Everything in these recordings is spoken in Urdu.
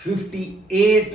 58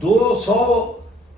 200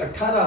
18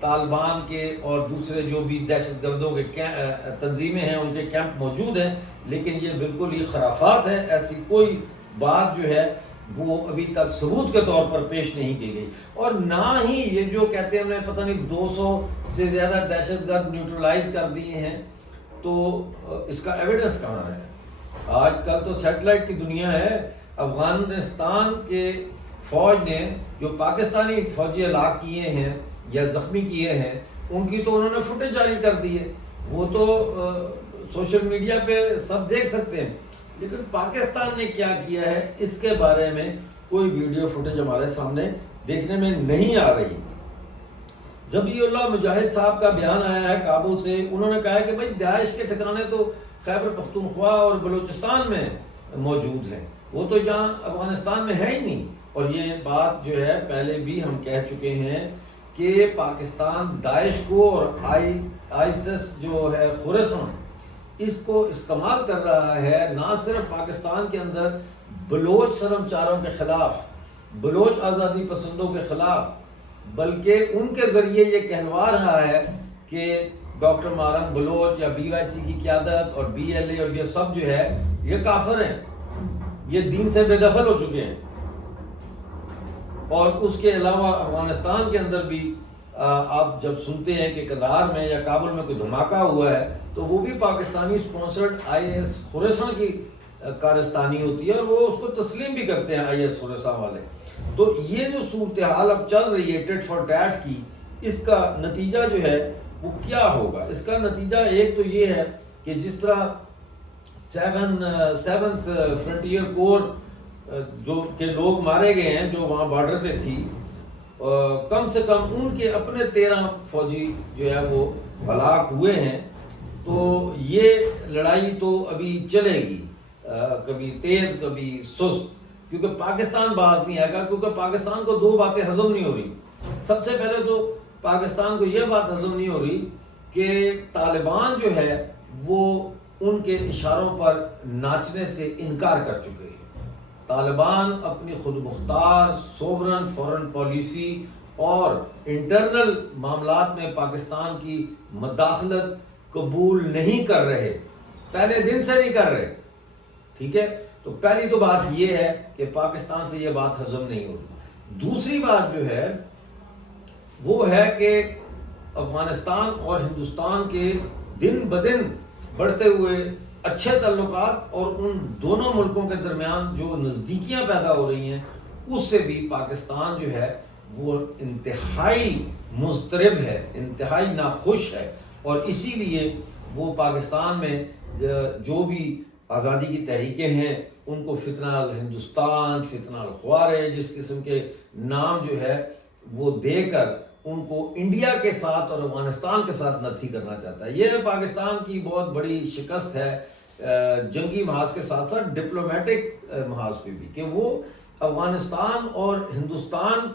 طالبان کے اور دوسرے جو بھی دہشت گردوں کے تنظیمیں ہیں ان کے کیمپ موجود ہیں، لیکن یہ بالکل ہی خرافات ہے. ایسی کوئی بات جو ہے وہ ابھی تک ثبوت کے طور پر پیش نہیں کی گئی. اور نہ ہی یہ جو کہتے ہیں انہیں پتہ نہیں 200 سے زیادہ دہشت گرد نیوٹرلائز کر دیے ہیں، تو اس کا ایویڈنس کہاں ہے؟ آج کل تو سیٹلائٹ کی دنیا ہے. افغانستان کے فوج نے جو پاکستانی فوجی ہلاک کیے ہیں یا زخمی کیے ہیں ان کی تو انہوں نے فوٹیج جاری کر دی ہے، وہ تو سوشل میڈیا پہ سب دیکھ سکتے ہیں. لیکن پاکستان نے کیا کیا ہے اس کے بارے میں کوئی ویڈیو فوٹیج ہمارے سامنے دیکھنے میں نہیں آ رہی. ذبیح اللہ مجاہد صاحب کا بیان آیا ہے کابل سے. انہوں نے کہا ہے کہ بھائی داعش کے ٹھکانے تو خیبر پختونخوا اور بلوچستان میں موجود ہیں، وہ تو یہاں افغانستان میں ہے ہی نہیں. اور یہ بات جو ہے پہلے بھی ہم کہہ چکے ہیں کہ پاکستان داعش کو اور آئیسس جو ہے خورسان اس کو استعمال کر رہا ہے نہ صرف پاکستان کے اندر بلوچ سرمچاروں کے خلاف، بلوچ آزادی پسندوں کے خلاف، بلکہ ان کے ذریعے یہ کہلوا رہا ہے کہ ڈاکٹر مارنگ بلوچ یا بی وائی سی کی قیادت اور بی ایل اے اور یہ سب جو ہے یہ کافر ہیں، یہ دین سے بے دخل ہو چکے ہیں. اور اس کے علاوہ افغانستان کے اندر بھی آپ جب سنتے ہیں کہ قندھار میں یا کابل میں کوئی دھماکہ ہوا ہے تو وہ بھی پاکستانی سپانسرڈ آئی ایس خورسان کی کارستانی ہوتی ہے، اور وہ اس کو تسلیم بھی کرتے ہیں آئی ایس خورسان والے. تو یہ جو صورتحال اب چل رہی ہے ٹیٹ فار ٹیٹ کی، اس کا نتیجہ جو ہے وہ کیا ہوگا؟ اس کا نتیجہ ایک تو یہ ہے کہ جس طرح سیونتھ فرنٹیئر کور جو کہ لوگ مارے گئے ہیں جو وہاں بارڈر پہ تھی، کم سے کم ان کے اپنے 13 فوجی جو ہے وہ ہلاک ہوئے ہیں. تو یہ لڑائی تو ابھی چلے گی، کبھی تیز کبھی سست، کیونکہ پاکستان باز نہیں آئے گا، کیونکہ پاکستان کو 2 باتیں ہضم نہیں ہو رہی. سب سے پہلے تو پاکستان کو یہ بات ہضم نہیں ہو رہی کہ طالبان جو ہے وہ ان کے اشاروں پر ناچنے سے انکار کر چکے ہیں. طالبان اپنی خود مختار سوورن فورن پالیسی اور انٹرنل معاملات میں پاکستان کی مداخلت قبول نہیں کر رہے، پہلے دن سے نہیں کر رہے. ٹھیک ہے، تو پہلی تو بات یہ ہے کہ پاکستان سے یہ بات ہضم نہیں ہو رہی. دوسری بات جو ہے وہ ہے کہ افغانستان اور ہندوستان کے دن بدن بڑھتے ہوئے اچھے تعلقات اور ان دونوں ملکوں کے درمیان جو نزدیکیاں پیدا ہو رہی ہیں اس سے بھی پاکستان جو ہے وہ انتہائی مضطرب ہے، انتہائی ناخوش ہے. اور اسی لیے وہ پاکستان میں جو بھی آزادی کی تحریکیں ہیں ان کو فتنہ الہندوستان، فتنہ الخوارے جس قسم کے نام جو ہے وہ دے کر ان کو انڈیا کے ساتھ اور افغانستان کے ساتھ نتھی کرنا چاہتا ہے. یہ پاکستان کی بہت بڑی شکست ہے جنگی محاذ کے ساتھ ساتھ ڈپلومیٹک محاذ پہ بھی، کہ وہ افغانستان اور ہندوستان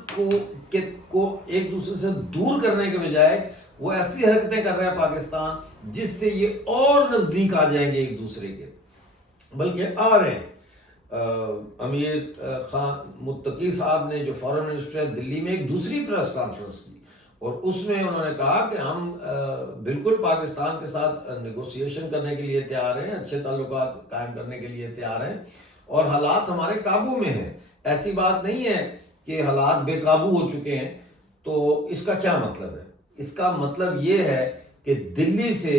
کو ایک دوسرے سے دور کرنے کے بجائے وہ ایسی حرکتیں کر رہا ہے پاکستان جس سے یہ اور نزدیک آ جائیں گے ایک دوسرے کے، بلکہ آ رہے ہیں. امیر خان متقی صاحب نے جو فارن منسٹر ہے دلی میں ایک دوسری پریس کانفرنس کی اور اس میں انہوں نے کہا کہ ہم بالکل پاکستان کے ساتھ نیگوسیشن کرنے کے لیے تیار ہیں، اچھے تعلقات قائم کرنے کے لیے تیار ہیں اور حالات ہمارے قابو میں ہیں. ایسی بات نہیں ہے کہ حالات بے قابو ہو چکے ہیں. تو اس کا کیا مطلب ہے؟ اس کا مطلب یہ ہے کہ دلی سے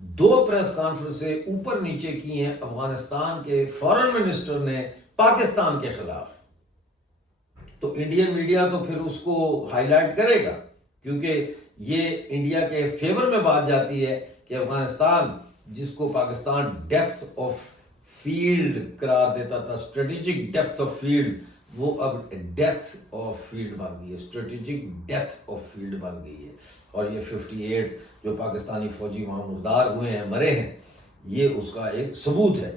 2 پریس کانفرنسیں اوپر نیچے کی ہیں افغانستان کے فارن منسٹر نے پاکستان کے خلاف. تو انڈین میڈیا تو پھر اس کو ہائی لائٹ کرے گا، کیونکہ یہ انڈیا کے فیور میں بات جاتی ہے کہ افغانستان جس کو پاکستان ڈیپتھ آف فیلڈ قرار دیتا تھا، اسٹریٹجک ڈیپتھ آف فیلڈ، وہ اب ڈیپتھ آف فیلڈ بن گئی ہے، اسٹریٹجک ڈیپتھ آف فیلڈ بن گئی ہے. اور یہ 58 جو پاکستانی فوجی وہاں مردار ہوئے ہیں، مرے ہیں، یہ اس کا ایک ثبوت ہے.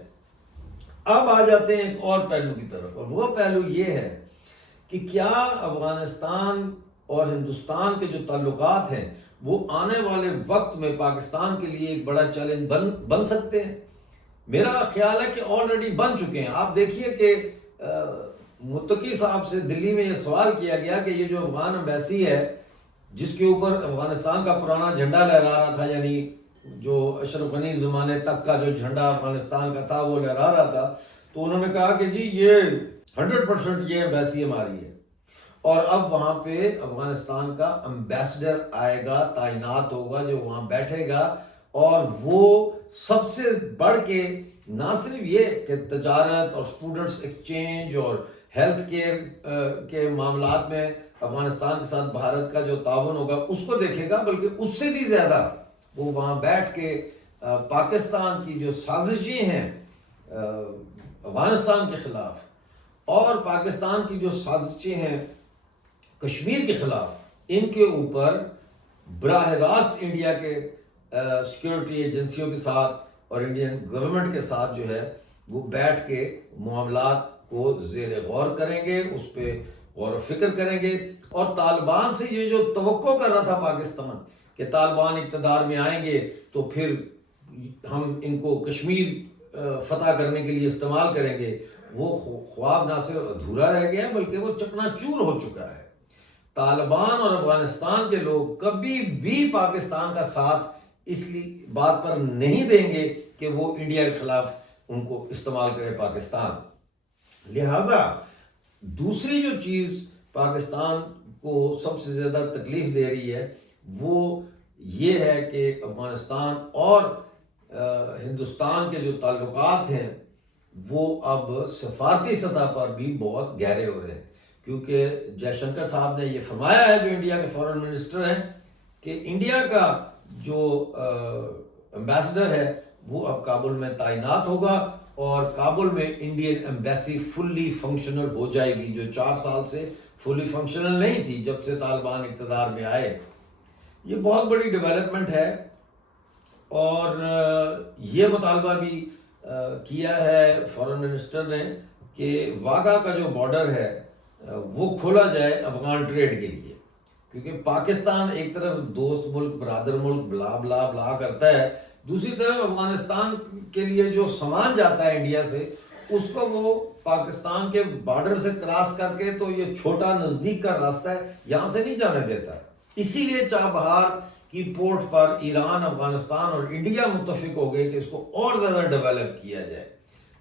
اب آ جاتے ہیں ایک اور پہلو کی طرف، اور وہ پہلو یہ ہے کہ کیا افغانستان اور ہندوستان کے جو تعلقات ہیں وہ آنے والے وقت میں پاکستان کے لیے ایک بڑا چیلنج بن سکتے ہیں؟ میرا خیال ہے کہ آلریڈی بن چکے ہیں. آپ دیکھیے کہ متقی صاحب سے دلی میں یہ سوال کیا گیا کہ یہ جو افغان ایمبیسی ہے جس کے اوپر افغانستان کا پرانا جھنڈا لہرا رہا تھا، یعنی جو اشرف غنی زمانے تک کا جو جھنڈا افغانستان کا تھا وہ لہرا رہا تھا، تو انہوں نے کہا کہ جی یہ 100% یہ ایمبیسی ہماری ہے، اور اب وہاں پہ افغانستان کا امبیسڈر آئے گا، تعینات ہوگا، جو وہاں بیٹھے گا، اور وہ سب سے بڑھ کے نہ صرف یہ کہ تجارت اور اسٹوڈنٹس ایکسچینج اور ہیلتھ کیئر کے معاملات میں افغانستان کے ساتھ بھارت کا جو تعاون ہوگا اس کو دیکھے گا، بلکہ اس سے بھی زیادہ وہ وہاں بیٹھ کے پاکستان کی جو سازشیں ہیں افغانستان کے خلاف، اور پاکستان کی جو سازشیں ہیں کشمیر کے خلاف، ان کے اوپر براہ راست انڈیا کے سیکیورٹی ایجنسیوں کے ساتھ اور انڈین گورنمنٹ کے ساتھ جو ہے وہ بیٹھ کے معاملات کو زیر غور کریں گے، اس پہ غور و فکر کریں گے، اور طالبان سے یہ جو توقع کر رہا تھا پاکستان کہ طالبان اقتدار میں آئیں گے تو پھر ہم ان کو کشمیر فتح کرنے کے لیے استعمال کریں گے، وہ خواب نہ صرف ادھورا رہ گیا بلکہ وہ چکنا چور ہو چکا ہے۔ طالبان اور افغانستان کے لوگ کبھی بھی پاکستان کا ساتھ اس لیے بات پر نہیں دیں گے کہ وہ انڈیا کے خلاف ان کو استعمال کرے پاکستان۔ لہٰذا دوسری جو چیز پاکستان کو سب سے زیادہ تکلیف دے رہی ہے وہ یہ ہے کہ افغانستان اور ہندوستان کے جو تعلقات ہیں وہ اب سفارتی سطح پر بھی بہت گہرے ہو رہے ہیں، کیونکہ جے شنکر صاحب نے یہ فرمایا ہے، جو انڈیا کے فارن منسٹر ہیں، کہ انڈیا کا جو امبیسڈر ہے وہ اب کابل میں تعینات ہوگا، اور کابل میں انڈین ایمبیسی فلی فنکشنل ہو جائے گی، جو 4 سال سے فلی فنکشنل نہیں تھی جب سے طالبان اقتدار میں آئے۔ یہ بہت بڑی ڈیولپمنٹ ہے، اور یہ مطالبہ بھی کیا ہے فارن منسٹر نے کہ واگا کا جو بارڈر ہے وہ کھولا جائے افغان ٹریڈ کے لیے، کیونکہ پاکستان ایک طرف دوست ملک، برادر ملک، بلا بلا بلا کرتا ہے، دوسری طرف افغانستان کے لیے جو سامان جاتا ہے انڈیا سے اس کو وہ پاکستان کے بارڈر سے کراس کر کے، تو یہ چھوٹا نزدیک کا راستہ ہے، یہاں سے نہیں جانے دیتا۔ اسی لیے چابہار کی پورٹ پر ایران، افغانستان اور انڈیا متفق ہو گئے کہ اس کو اور زیادہ ڈیولپ کیا جائے۔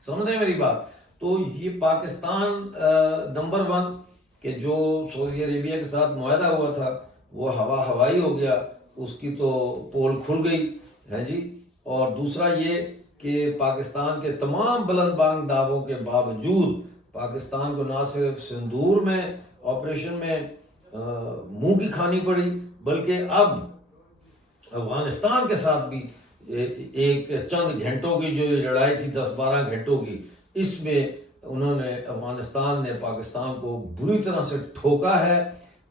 سمجھ رہے ہیں میری بات؟ تو یہ پاکستان نمبر 1 کہ جو سعودی عربیہ کے ساتھ معاہدہ ہوا تھا وہ ہوائی ہو گیا، اس کی تو پول کھل گئی ہے جی، اور دوسرا یہ کہ پاکستان کے تمام بلند بانگ دعووں کے باوجود پاکستان کو نہ صرف سندور میں آپریشن میں منہ کی کھانی پڑی، بلکہ اب افغانستان کے ساتھ بھی ایک چند گھنٹوں کی جو لڑائی تھی، 10-12 گھنٹوں کی، اس میں انہوں نے افغانستان نے پاکستان کو بری طرح سے ٹھوکا ہے،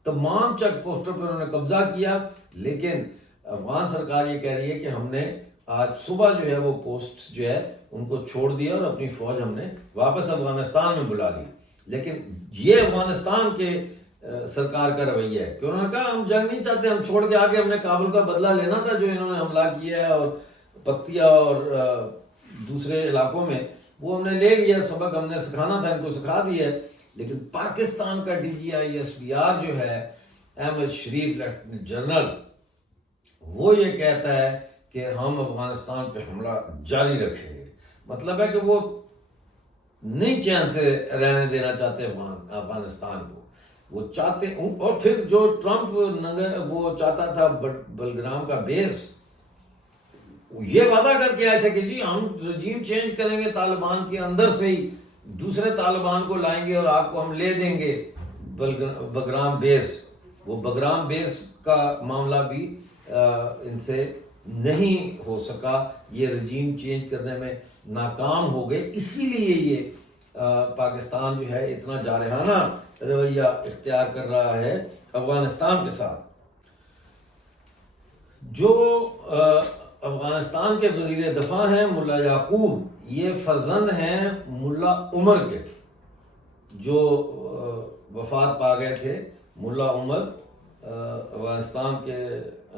تمام چیک پوسٹوں پر انہوں نے قبضہ کیا، لیکن افغان سرکار یہ کہہ رہی ہے کہ ہم نے آج صبح جو ہے وہ پوسٹ جو ہے ان کو چھوڑ دیا اور اپنی فوج ہم نے واپس افغانستان میں بلا لی۔ لیکن یہ افغانستان کے سرکار کا رویہ ہے کہ انہوں نے کہا ہم جنگ نہیں چاہتے، ہم چھوڑ کے آگے ہم نے کابل کا بدلہ لینا تھا جو انہوں نے حملہ کیا ہے، اور پکتیا اور دوسرے علاقوں میں وہ ہم نے لے لیا، سبق ہم نے سکھانا تھا ان کو سکھا دیا ہے۔ لیکن پاکستان کا DGI/SPR جو ہے احمد شریف لیفٹیننٹ جنرل، وہ یہ کہتا ہے کہ ہم افغانستان پہ حملہ جاری رکھیں گے۔ مطلب ہے کہ وہ نہیں چین سے رہنے دینا چاہتے افغانستان کو، وہ چاہتے، اور پھر جو ٹرمپ وہ چاہتا تھا بلگرام کا بیس، یہ وعدہ کر کے آئے تھے کہ جی ہم رجیم چینج کریں گے، طالبان کے اندر سے ہی دوسرے طالبان کو لائیں گے اور آپ کو ہم لے دیں گے بگرام بیس۔ وہ بگرام بیس کا معاملہ بھی ان سے نہیں ہو سکا، یہ رجیم چینج کرنے میں ناکام ہو گئے، اسی لیے یہ پاکستان جو ہے اتنا جارحانہ رویہ اختیار کر رہا ہے افغانستان کے ساتھ۔ جو افغانستان کے وزیر دفاع ہیں ملا یعقوب، یہ فرزند ہیں ملا عمر کے، جو وفات پا گئے تھے۔ ملا عمر افغانستان کے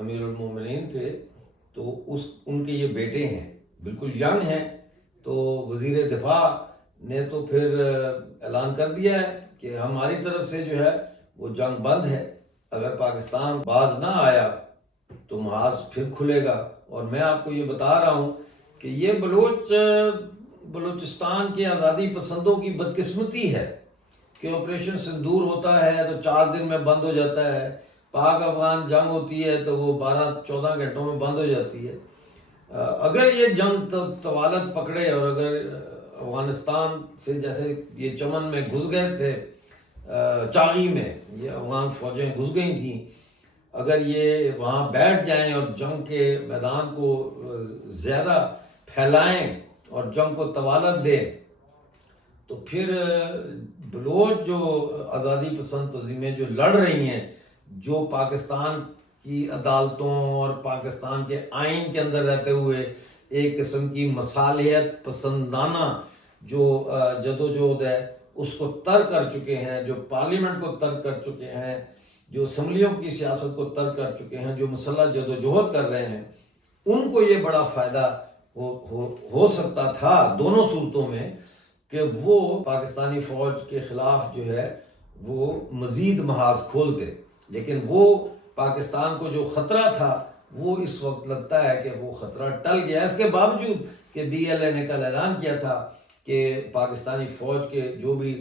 امیر المومنین تھے، تو ان کے یہ بیٹے ہیں، بالکل ینگ ہیں۔ تو وزیر دفاع نے تو پھر اعلان کر دیا ہے کہ ہماری طرف سے جو ہے وہ جنگ بند ہے، اگر پاکستان باز نہ آیا تو محاذ پھر کھلے گا. اور میں آپ کو یہ بتا رہا ہوں کہ یہ بلوچستان کے آزادی پسندوں کی بدقسمتی ہے کہ آپریشن سندور ہوتا ہے تو 4 دن میں بند ہو جاتا ہے، پاک افغان جنگ ہوتی ہے تو وہ 12-14 گھنٹوں میں بند ہو جاتی ہے. اگر یہ جنگ طوالت پکڑے اور اگر افغانستان سے جیسے یہ چمن میں گھس گئے تھے، چاغی میں یہ افغان فوجیں گھس گئی تھیں، اگر یہ وہاں بیٹھ جائیں اور جنگ کے میدان کو زیادہ پھیلائیں اور جنگ کو طوالت دیں تو پھر بلوچ جو آزادی پسند تنظیمیں جو لڑ رہی ہیں، جو پاکستان کی عدالتوں اور پاکستان کے آئین کے اندر رہتے ہوئے ایک قسم کی مصالحت پسندانہ جو جدوجہد ہے اس کو ترک کر چکے ہیں، جو پارلیمنٹ کو ترک کر چکے ہیں، جو اسمبلیوں کی سیاست کو ترک کر چکے ہیں، جو مسلح جدوجہد کر رہے ہیں، ان کو یہ بڑا فائدہ ہو سکتا تھا دونوں صورتوں میں کہ وہ پاکستانی فوج کے خلاف جو ہے وہ مزید محاذ کھولتے. لیکن وہ پاکستان کو جو خطرہ تھا وہ اس وقت لگتا ہے کہ وہ خطرہ ٹل گیا، اس کے باوجود کہ BLA نے کل اعلان کیا تھا کہ پاکستانی فوج کے جو بھی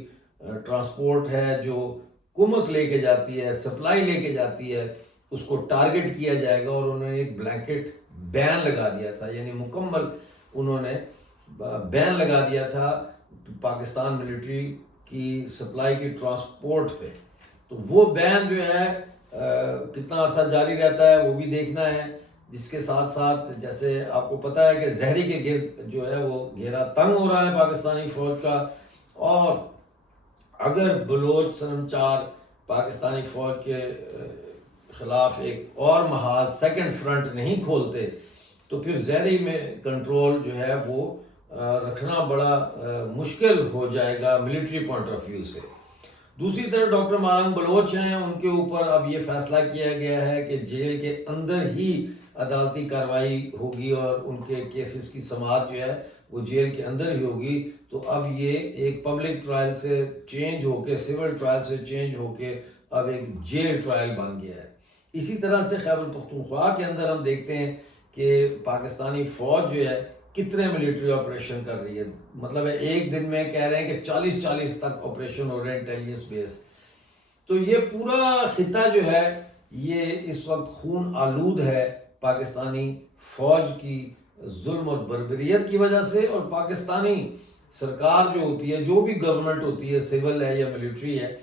ٹرانسپورٹ ہے، جو حکومت لے کے جاتی ہے، سپلائی لے کے جاتی ہے، اس کو ٹارگٹ کیا جائے گا. اور انہوں نے ایک بلینکٹ بین لگا دیا تھا، یعنی مکمل انہوں نے بین لگا دیا تھا پاکستان ملٹری کی سپلائی کی ٹرانسپورٹ پہ. تو وہ بین جو ہے کتنا عرصہ جاری رہتا ہے وہ بھی دیکھنا ہے. جس کے ساتھ ساتھ جیسے آپ کو پتہ ہے کہ زہری کے گرد جو ہے وہ گھیرا تنگ ہو رہا ہے پاکستانی فوج کا، اور اگر بلوچ سنم-4 پاکستانی فوج کے خلاف ایک اور محاذ سیکنڈ فرنٹ نہیں کھولتے تو پھر زہری میں کنٹرول جو ہے وہ رکھنا بڑا مشکل ہو جائے گا ملٹری پوائنٹ آف ویو سے. دوسری طرف ڈاکٹر مارنگ بلوچ ہیں، ان کے اوپر اب یہ فیصلہ کیا گیا ہے کہ جیل کے اندر ہی عدالتی کارروائی ہوگی اور ان کے کیسز کی سماعت جو ہے وہ جیل کے اندر ہی ہوگی. تو اب یہ ایک پبلک ٹرائل سے چینج ہو کے، سول ٹرائل سے چینج ہو کے اب ایک جیل ٹرائل بن گیا ہے. اسی طرح سے خیبر پختونخوا کے اندر ہم دیکھتے ہیں کہ پاکستانی فوج جو ہے کتنے ملٹری آپریشن کر رہی ہے. مطلب ہے ایک دن میں کہہ رہے ہیں کہ 40 تک آپریشن ہو رہے ہیں انٹیلیجنس بیس. تو یہ پورا خطہ جو ہے یہ اس وقت خون آلود ہے پاکستانی فوج کی ظلم اور بربریت کی وجہ سے، اور پاکستانی سرکار جو ہوتی ہے، جو بھی گورنمنٹ ہوتی ہے، سول ہے یا ملٹری ہے،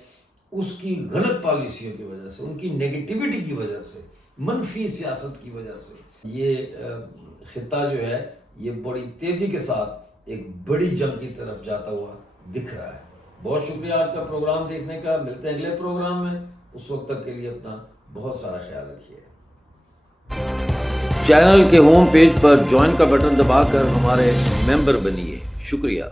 اس کی غلط پالیسیوں کی وجہ سے، ان کی نیگیٹیوٹی کی وجہ سے، منفی سیاست کی وجہ سے یہ خطہ جو ہے یہ بڑی تیزی کے ساتھ ایک بڑی جنگ کی طرف جاتا ہوا دکھ رہا ہے. بہت شکریہ آج کا پروگرام دیکھنے کا. ملتے ہیں اگلے پروگرام میں. اس وقت تک کے لیے اپنا بہت سارا خیال رکھیے. چینل کے ہوم پیج پر جوائن کا بٹن دبا کر ہمارے ممبر بنیے. شکریہ.